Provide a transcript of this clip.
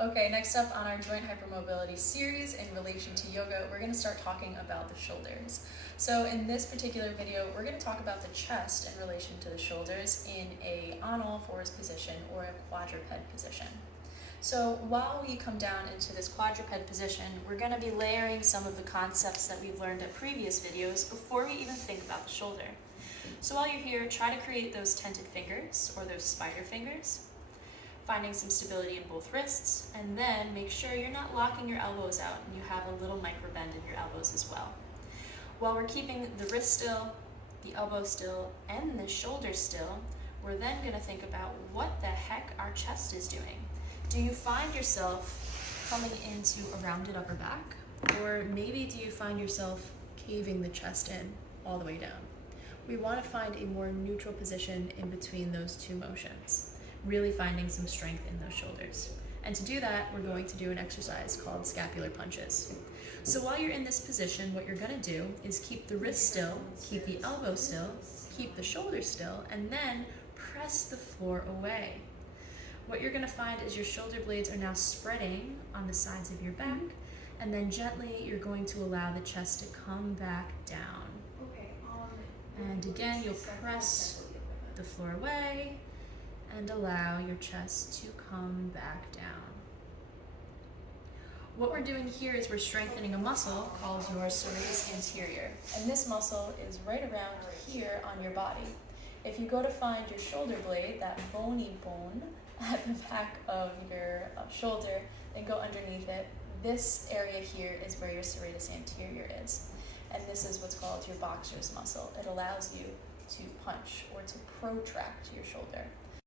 Okay, next up on our joint hypermobility series in relation to yoga, we're going to start talking about the shoulders. So in this particular video, we're going to talk about the chest in relation to the shoulders in a on all fours position or a quadruped position. So while we come down into this quadruped position, we're going to be layering some of the concepts that we've learned at previous videos before we even think about the shoulder. So while you're here, try to create those tented fingers or those spider fingers, finding some stability in both wrists, and then make sure you're not locking your elbows out and you have a little micro bend in your elbows as well. While we're keeping the wrist still, the elbow still, and the shoulder still, we're then going to think about what the heck our chest is doing. Do you find yourself coming into a rounded upper back? Or maybe do you find yourself caving the chest in all the way down? We want to find a more neutral position in between those two motions, really finding some strength in those shoulders. And to do that, we're going to do an exercise called scapular punches. So while you're in this position, what you're going to do is keep the wrist still, keep the elbow still, keep the shoulder still, and then press the floor away. What you're going to find is your shoulder blades are now spreading on the sides of your back, and then gently you're going to allow the chest to come back down. And again, you'll press the floor away and allow your chest to come back down. What we're doing here is we're strengthening a muscle called your serratus anterior, and this muscle is right around here on your body. If you go to find your shoulder blade, that bony bone at the back of your shoulder, and go underneath it, this area here is where your serratus anterior is. And this is what's called your boxer's muscle. It allows you to punch or to protract your shoulder.